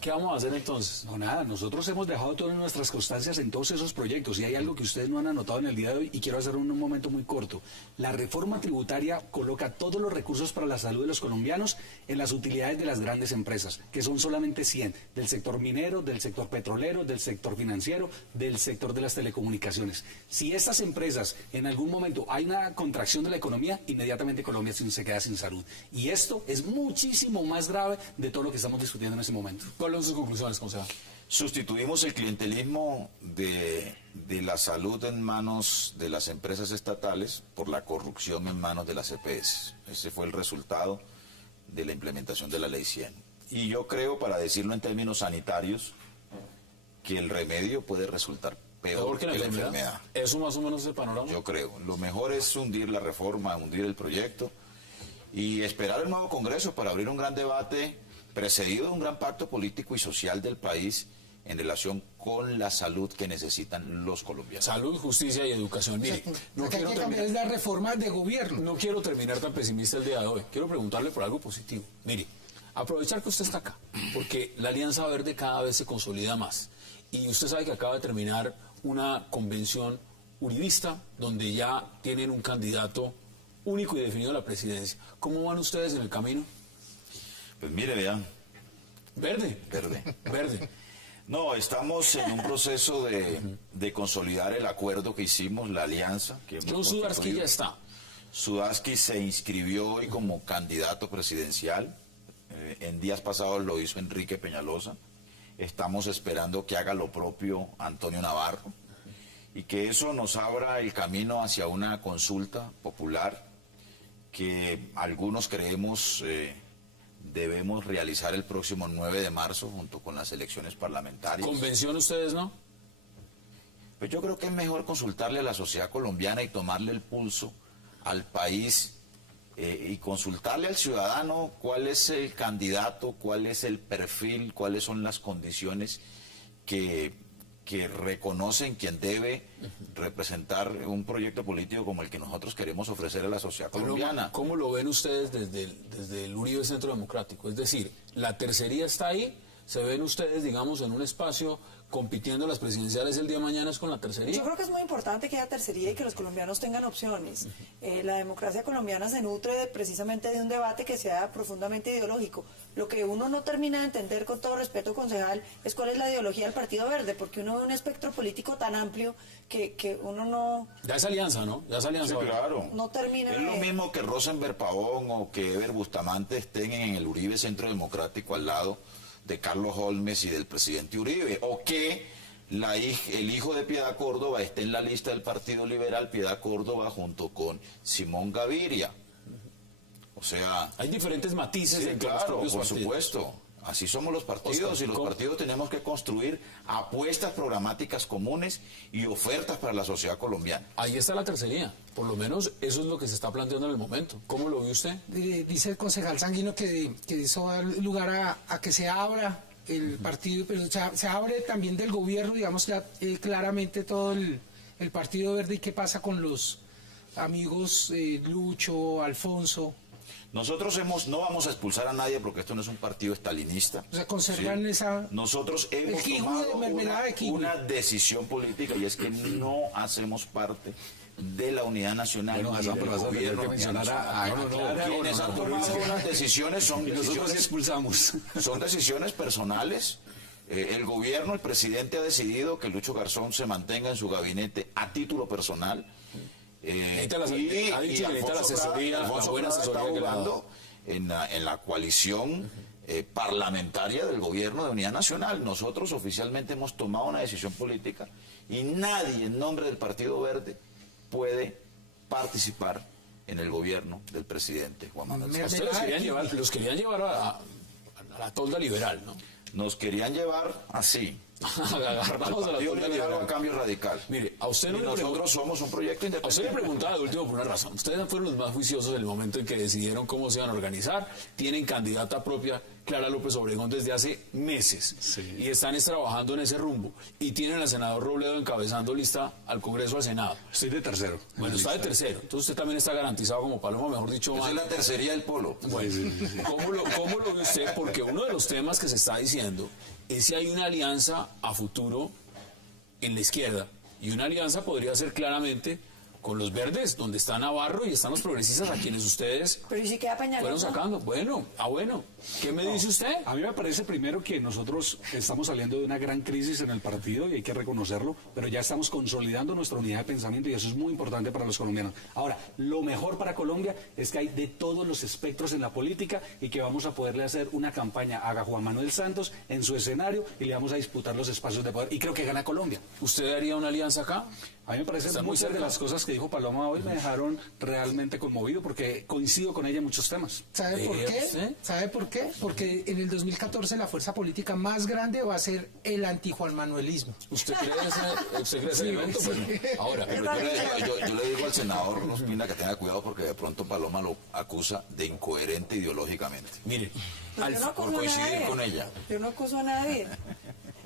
¿Qué vamos a hacer entonces? No, nada, nosotros hemos dejado todas nuestras constancias en todos esos proyectos y hay algo que ustedes no han anotado en el día de hoy y quiero hacer un momento muy corto. La reforma tributaria coloca todos los recursos para la salud de los colombianos en las utilidades de las grandes empresas, que son solamente 100, del sector minero, del sector petrolero, del sector financiero, del sector de las telecomunicaciones. Si estas empresas en algún momento hay una contracción de la economía, inmediatamente Colombia se queda sin salud. Y esto es muchísimo más grave de todo lo que estamos discutiendo en ese momento. ¿Cuáles son sus conclusiones, concejal? Sustituimos el clientelismo de la salud en manos de las empresas estatales por la corrupción en manos de las EPS. Ese fue el resultado de la implementación de la Ley 100. Y yo creo, para decirlo en términos sanitarios, que el remedio puede resultar peor que la enfermedad. ¿Eso más o menos es el panorama? Yo creo. Lo mejor es hundir la reforma, hundir el proyecto y esperar el nuevo Congreso para abrir un gran debate precedido de un gran pacto político y social del país en relación con la salud que necesitan los colombianos. Salud, justicia y educación. Mire, no quiero hay que cambiar la reforma de gobierno. No quiero terminar tan pesimista el día de hoy. Quiero preguntarle por algo positivo. Mire, aprovechar que usted está acá, porque la Alianza Verde cada vez se consolida más. Y usted sabe que acaba de terminar una convención uribista, donde ya tienen un candidato único y definido a la presidencia. ¿Cómo van ustedes en el camino? Pues mire, vean. Verde. No, estamos en un proceso de consolidar el acuerdo que hicimos, la alianza. John Sudarsky ya está. Sudarsky se inscribió hoy como candidato presidencial. En días pasados lo hizo Enrique Peñalosa. Estamos esperando que haga lo propio Antonio Navarro y que eso nos abra el camino hacia una consulta popular que algunos creemos debemos realizar el próximo 9 de marzo junto con las elecciones parlamentarias. ¿Convención ustedes, no? Pues yo creo que es mejor consultarle a la sociedad colombiana y tomarle el pulso al país y consultarle al ciudadano cuál es el candidato, cuál es el perfil, cuáles son las condiciones que reconocen quien debe representar un proyecto político como el que nosotros queremos ofrecer a la sociedad colombiana. ¿Cómo lo ven ustedes desde el Uribe Centro Democrático? Es decir, la tercería está ahí, ¿se ven ustedes, digamos, en un espacio compitiendo las presidenciales el día de mañana con la tercería? Yo creo que es muy importante que haya tercería y que los colombianos tengan opciones. La democracia colombiana se nutre precisamente de un debate que sea profundamente ideológico. Lo que uno no termina de entender, con todo respeto, concejal, es cuál es la ideología del Partido Verde, porque uno ve un espectro político tan amplio que uno no... Ya es alianza, ¿no? Ya es alianza. Sí, claro. No termina Es lo mismo que Rosenberg Pavón o que Eber Bustamante estén en el Uribe Centro Democrático al lado de Carlos Holmes y del presidente Uribe, o que el hijo de Piedad Córdoba esté en la lista del Partido Liberal, Piedad Córdoba, junto con Simón Gaviria. O sea... Hay diferentes matices. Sí, claro, por supuesto. Así somos los partidos y los partidos tenemos que construir apuestas programáticas comunes y ofertas para la sociedad colombiana. Ahí está la tercería. Por lo menos eso es lo que se está planteando en el momento. ¿Cómo lo ve usted? Dice el concejal Sanguino que eso da lugar a que se abra el partido, pero se abre también del gobierno, digamos ya claramente todo el Partido Verde. ¿Y qué pasa con los amigos Lucho, Alfonso? Nosotros no vamos a expulsar a nadie porque esto no es un partido estalinista. O sea, conservan esa... Nosotros hemos tomado una decisión política y es que no hacemos parte de la unidad nacional. Bueno, Hassan, pero vas a tener que mencionar quienes han tomado unas decisiones son decisiones, expulsamos. Son decisiones personales. El gobierno, el presidente ha decidido que Lucho Garzón se mantenga en su gabinete a título personal. Ha dicho que necesita la asesoría, la buena asesoría que le ha dado en la coalición parlamentaria del gobierno de unidad nacional. Nosotros oficialmente hemos tomado una decisión política y nadie en nombre del Partido Verde puede participar en el gobierno del presidente Juan Manuel Santos. Ustedes los querían llevar a la tolda liberal, ¿no? Nos querían llevar así. Agarramos a la tolda liberal. A Cambio Radical. Mire, a usted no le nosotros somos un proyecto independiente. A usted le preguntaba de último por una razón. Ustedes fueron los más juiciosos en el momento en que decidieron cómo se iban a organizar. Tienen candidata propia, Clara López Obregón, desde hace meses. Sí. Y están trabajando en ese rumbo. Y tienen al senador Robledo encabezando lista al Congreso, al Senado. Estoy de tercero. Bueno, está de tercero. Entonces usted también está garantizado como Paloma, mejor dicho. Esa es la tercería del polo. Bueno, sí. ¿Cómo lo ve usted? Porque uno de los temas que se está diciendo es si hay una alianza a futuro en la izquierda. Y una alianza podría ser claramente con los verdes, donde está Navarro y están los progresistas, a quienes ustedes fueron sacando. Bueno, ¿qué me dice usted? A mí me parece primero que nosotros estamos saliendo de una gran crisis en el partido y hay que reconocerlo, pero ya estamos consolidando nuestra unidad de pensamiento y eso es muy importante para los colombianos. Ahora, lo mejor para Colombia es que hay de todos los espectros en la política y que vamos a poderle hacer una campaña a Juan Manuel Santos en su escenario y le vamos a disputar los espacios de poder y creo que gana Colombia. ¿Usted haría una alianza acá? A mí me parece muchas de las cosas que dijo Paloma hoy me dejaron realmente conmovido porque coincido con ella en muchos temas. ¿Sabe por qué? ¿Sabe por qué? Porque en el 2014 la fuerza política más grande va a ser el antijuanmanuelismo. ¿Usted cree ese elemento? Sí. Bueno, ahora, yo le digo al senador Ospina que tenga cuidado porque de pronto Paloma lo acusa de incoherente ideológicamente. Mire, por coincidir con ella. Yo no acuso a nadie.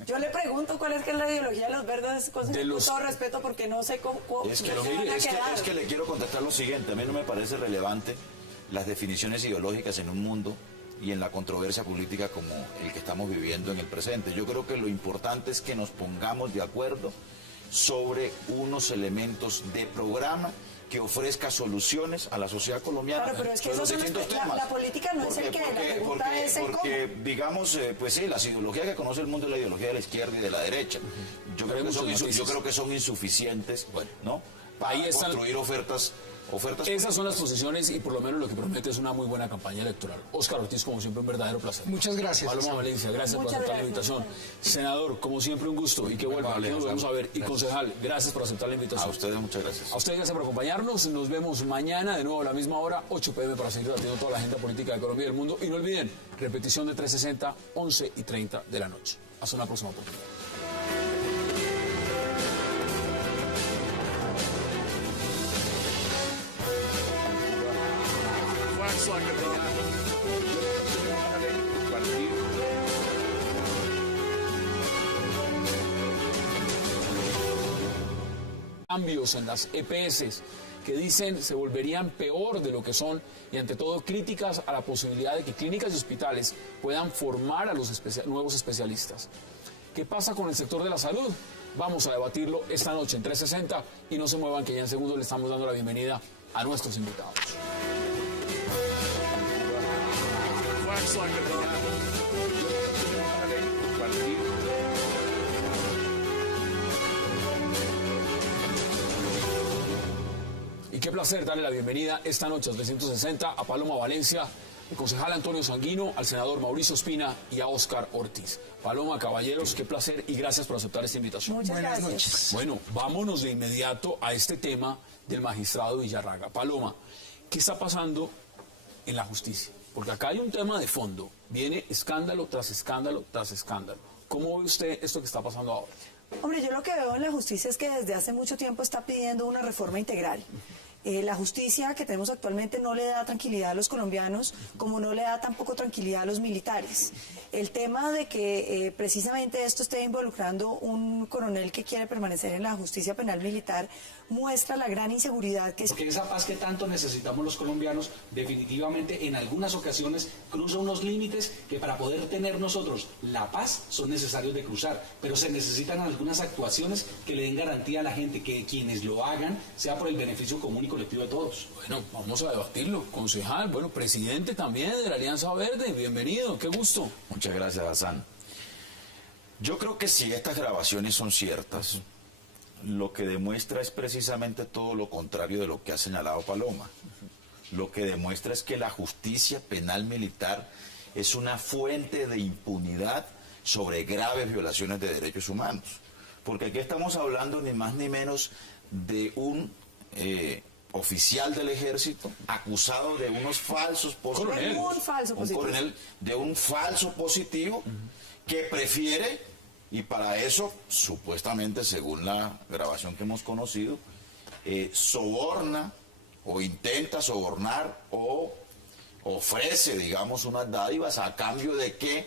Yo le pregunto cuál es que es la ideología de los verdes, con todo respeto, porque no sé cómo es que le quiero contestar lo siguiente. A mí no me parece relevante las definiciones ideológicas en un mundo y en la controversia política como el que estamos viviendo en el presente. Yo creo que lo importante es que nos pongamos de acuerdo sobre unos elementos de programa que ofrezca soluciones a la sociedad colombiana. Claro, pero es que la política no es el que, la pregunta es el cómo. Porque, digamos, pues sí, las ideologías que conoce el mundo es la ideología de la izquierda y de la derecha. Yo creo que son insuficientes, ¿no? Para construir ofertas. Esas son las posiciones y por lo menos lo que promete es una muy buena campaña electoral. Óscar Ortiz, como siempre, un verdadero placer. Muchas gracias. Paloma Valencia, gracias por aceptar la invitación. Senador, como siempre, un gusto y que vuelva. Aquí nos vamos a ver. Y concejal, gracias por aceptar la invitación. A ustedes, muchas gracias. A ustedes, gracias por acompañarnos. Nos vemos mañana de nuevo a la misma hora, 8 p.m. para seguir debatiendo toda la agenda política de Colombia y del mundo. Y no olviden, repetición de 360, 11:30 de la noche. Hasta una próxima oportunidad. Cambios en las EPS que dicen se volverían peor de lo que son y ante todo críticas a la posibilidad de que clínicas y hospitales puedan formar a los nuevos especialistas. ¿Qué pasa con el sector de la salud? Vamos a debatirlo esta noche en 360 y no se muevan que ya en segundos le estamos dando la bienvenida a nuestros invitados. Y qué placer darle la bienvenida esta noche a 360 a Paloma Valencia, al concejal Antonio Sanguino, al senador Mauricio Ospina y a Óscar Ortiz. Paloma, caballeros, qué placer y gracias por aceptar esta invitación. Muchas gracias. Bueno, vámonos de inmediato a este tema del magistrado Villarraga. Paloma, ¿qué está pasando en la justicia? Porque acá hay un tema de fondo. Viene escándalo tras escándalo tras escándalo. ¿Cómo ve usted esto que está pasando ahora? Hombre, yo lo que veo en la justicia es que desde hace mucho tiempo está pidiendo una reforma integral. La justicia que tenemos actualmente no le da tranquilidad a los colombianos, como no le da tampoco tranquilidad a los militares. El tema de que precisamente esto esté involucrando un coronel que quiere permanecer en la justicia penal militar, muestra la gran inseguridad que es. Porque esa paz que tanto necesitamos los colombianos, definitivamente en algunas ocasiones cruza unos límites que para poder tener nosotros la paz son necesarios de cruzar, pero se necesitan algunas actuaciones que le den garantía a la gente, que quienes lo hagan sea por el beneficio común y colectivo de todos. Bueno, vamos a debatirlo. Concejal, bueno, presidente también de la Alianza Verde, bienvenido, qué gusto. Muchas gracias, Hassan. Yo creo que si estas grabaciones son ciertas, lo que demuestra es precisamente todo lo contrario de lo que ha señalado Paloma. Lo que demuestra es que la justicia penal militar es una fuente de impunidad sobre graves violaciones de derechos humanos. Porque aquí estamos hablando ni más ni menos de un oficial del ejército acusado de unos falsos positivos. Un coronel de un falso positivo que prefiere, y para eso, supuestamente, según la grabación que hemos conocido, soborna o intenta sobornar o ofrece, digamos, unas dádivas a cambio de que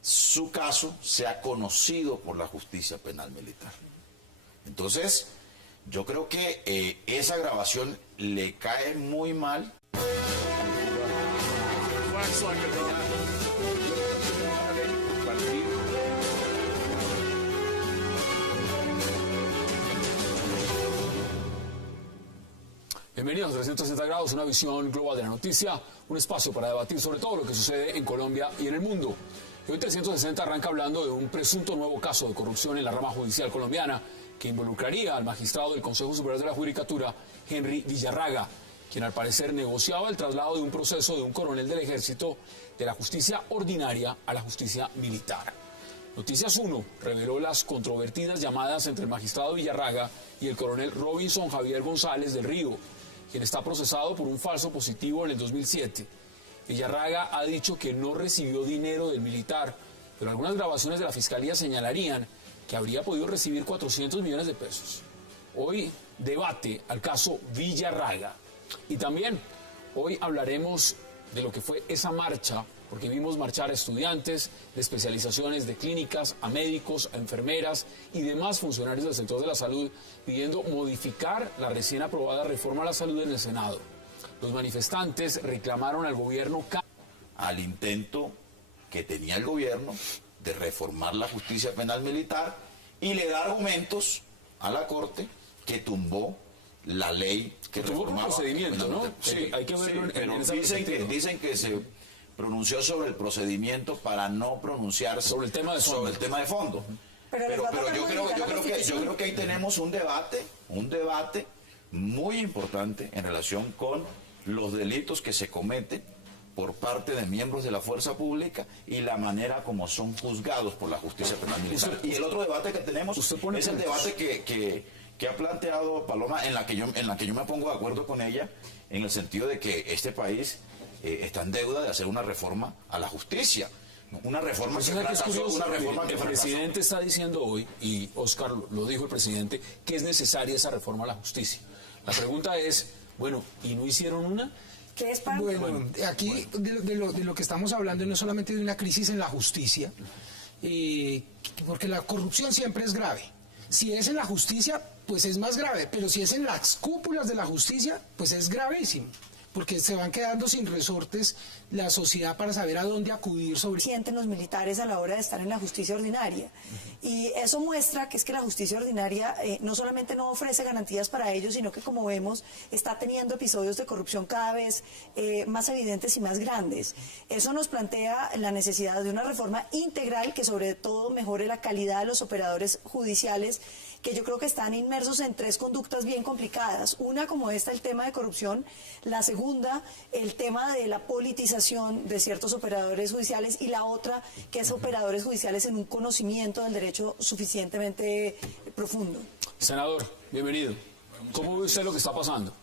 su caso sea conocido por la justicia penal militar. Entonces, yo creo que esa grabación le cae muy mal. Bienvenidos a 360 grados, una visión global de la noticia, un espacio para debatir sobre todo lo que sucede en Colombia y en el mundo. Y hoy 360 arranca hablando de un presunto nuevo caso de corrupción en la rama judicial colombiana que involucraría al magistrado del Consejo Superior de la Judicatura, Henry Villarraga, quien al parecer negociaba el traslado de un proceso de un coronel del ejército de la justicia ordinaria a la justicia militar. Noticias 1 reveló las controvertidas llamadas entre el magistrado Villarraga y el coronel Robinson Javier González del Río, quien está procesado por un falso positivo en el 2007. Villarraga ha dicho que no recibió dinero del militar, pero algunas grabaciones de la Fiscalía señalarían que habría podido recibir 400 millones de pesos. Hoy debate al caso Villarraga. Y también hoy hablaremos de lo que fue esa marcha, porque vimos marchar a estudiantes de especializaciones de clínicas, a médicos, a enfermeras y demás funcionarios del sector de la salud pidiendo modificar la recién aprobada reforma a la salud en el Senado. Los manifestantes reclamaron al gobierno al intento que tenía el gobierno de reformar la justicia penal militar y le da argumentos a la Corte que tumbó la ley que reformaba el procedimiento, ¿no? Sí, hay que verlo pero dicen que se pronunció sobre el procedimiento para no pronunciarse sobre el tema de fondo. Pero yo creo que ahí tenemos un debate muy importante en relación con los delitos que se cometen por parte de miembros de la fuerza pública y la manera como son juzgados por la justicia penal militar. Y el otro debate que tenemos es el debate que ha planteado Paloma, en la que yo me pongo de acuerdo con ella, en el sentido de que este país está en deuda de hacer una reforma a la justicia. Una reforma que fracasó. El presidente está diciendo hoy, y Oscar lo dijo el presidente, que es necesaria esa reforma a la justicia. La pregunta es, bueno, ¿y no hicieron una? ¿Qué es para... Bueno, aquí de lo que estamos hablando no es solamente de una crisis en la justicia, porque la corrupción siempre es grave. Si es en la justicia, pues es más grave, pero si es en las cúpulas de la justicia, pues es gravísimo, porque se van quedando sin resortes la sociedad para saber a dónde acudir sobre... Sienten los militares a la hora de estar en la justicia ordinaria. Y eso muestra que es que la justicia ordinaria no solamente no ofrece garantías para ellos, sino que, como vemos, está teniendo episodios de corrupción cada vez más evidentes y más grandes. Eso nos plantea la necesidad de una reforma integral que sobre todo mejore la calidad de los operadores judiciales, que yo creo que están inmersos en tres conductas bien complicadas. Una, como esta, el tema de corrupción. La segunda, el tema de la politización de ciertos operadores judiciales. Y la otra, que es operadores judiciales en un conocimiento del derecho suficientemente profundo. Senador, bienvenido. ¿Cómo ve usted lo que está pasando?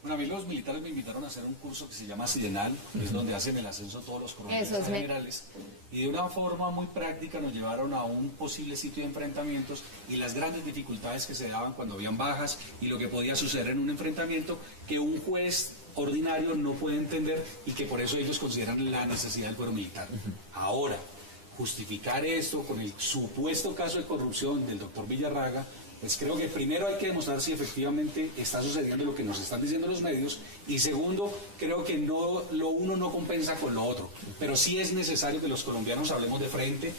Bueno, a mí los militares me invitaron a hacer un curso que se llama Sidenal, que es donde hacen el ascenso todos los coroneles generales, y de una forma muy práctica nos llevaron a un posible sitio de enfrentamientos y las grandes dificultades que se daban cuando habían bajas y lo que podía suceder en un enfrentamiento que un juez ordinario no puede entender y que por eso ellos consideran la necesidad del fuero militar. Ahora, justificar esto con el supuesto caso de corrupción del doctor Villarraga, Pues creo que primero hay que demostrar si efectivamente está sucediendo lo que nos están diciendo los medios, y segundo, creo que no, lo uno no compensa con lo otro, pero sí es necesario que los colombianos hablemos de frente